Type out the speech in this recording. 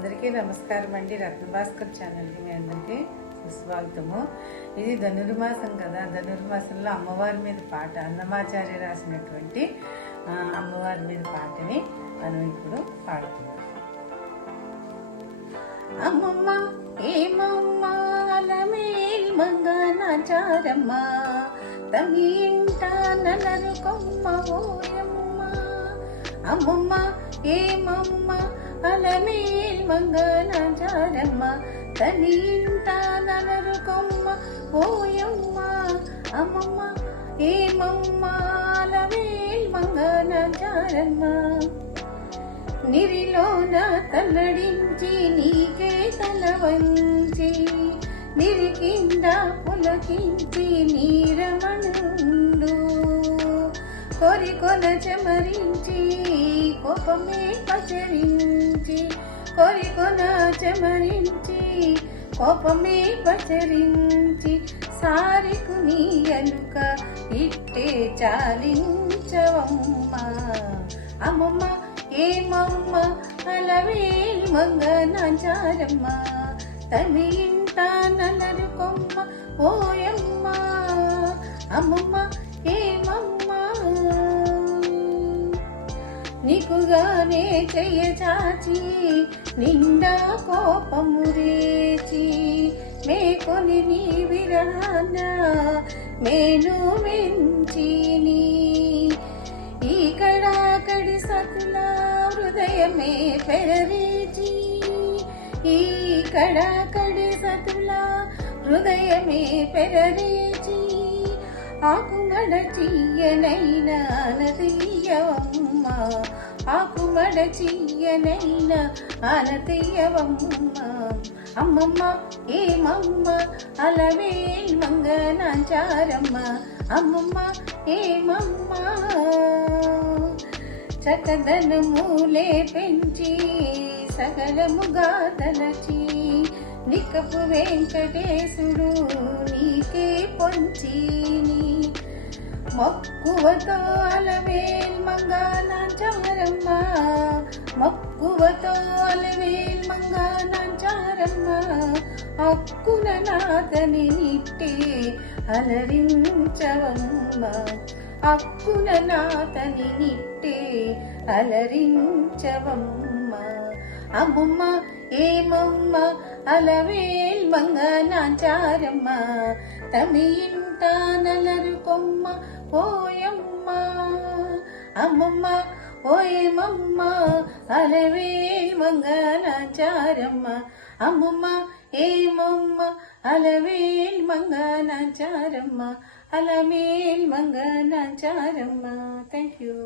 అందరికీ నమస్కారం అండి. రత్నభాస్కర్ ఛానల్కి మీ అందరికీ సుస్వాగతము. ఇది ధనుర్మాసం కదా, ధనుర్మాసంలో అమ్మవారి మీద పాట అన్నమాచార్య రాసినటువంటి అమ్మవారి మీద పాటని మనం ఇప్పుడు పాడుతున్నాం. అమ్మమ్మ ఏమమ్మ అలమేల్ మంగనాచారమ్మ తమి ఇంట నలరు కొమ్మ ఓయమ్మ. అమ్మమ్మ ఏమమ్మ అలమేల్ మంగనాచారమ్మ తని ఇంట నలరు కొమ్మ ఓయమ్మ. అమ్మమ్మ ఏమమ్మ అలమేల్ మంగనాచారమ్మ నిరిలోన తల్లడించి నీకే తల వంచి నిరికింద పులకించి నీరమణుండు కొరికొన చెమరించి కోపమే పచరించి కొరికొన చెమరించి కోపమే పచరించి సారికు నీ అలుక ఇట్టే చాలించవమ్మ. అమ్మమ్మ ఏమమ్మ అలవేల్ మంగనాచారమ్మ తమి ఇంట నలరు కొమ్మ ఓయమ్మ. అమ్మమ్మ ఏమమ్మ నీకుగానే చెయ్య చాచి నిండా కోపము రేచి మేకొని నీ విరహాన మేను మెంచిని ఈ కడాకడి సతుల హృదయమే పెరవేచి ఈ కడాకడి సతుల హృదయమే పెరవేచి ఆకుమడ చీయనైన అనతీయవమ్మ. ఆకుమడ చీయనైన అనతీయవమ్మ. అమ్మమ్మ ఏమమ్మ అలవేల్ మంగనాచారమ్మ. అమ్మమ్మ ఏమమ్మ చకదనములే పెంచి సకలముగా తలచి నికపు వెంకటేశుడు నీకే పొంచిని మక్కువతో అలవేల్ మంగనాచారమ్మ. మక్కువతో అలవేల్ మంగనాచారమ్మ హక్కున నాథని నిట్టే అలరించవమ్మ. హక్కున నాథని నిట్టే అలరించవమ్మ. అమ్మమ్మ ఏమమ్మ అలవేల్ మంగనాచారమ్మ తమి ఇంట నలరు కొమ్మ ఓయమ్మ. అమ్మమ్మ ఓయమమ్మ అలవేల్ మంగనాచారమ్మ. అమ్మమ్మ ఏమమ్మ అలవేల్ మంగనాచారమ్మ అలమేల్ మంగనాచారమ్మ. Thank you.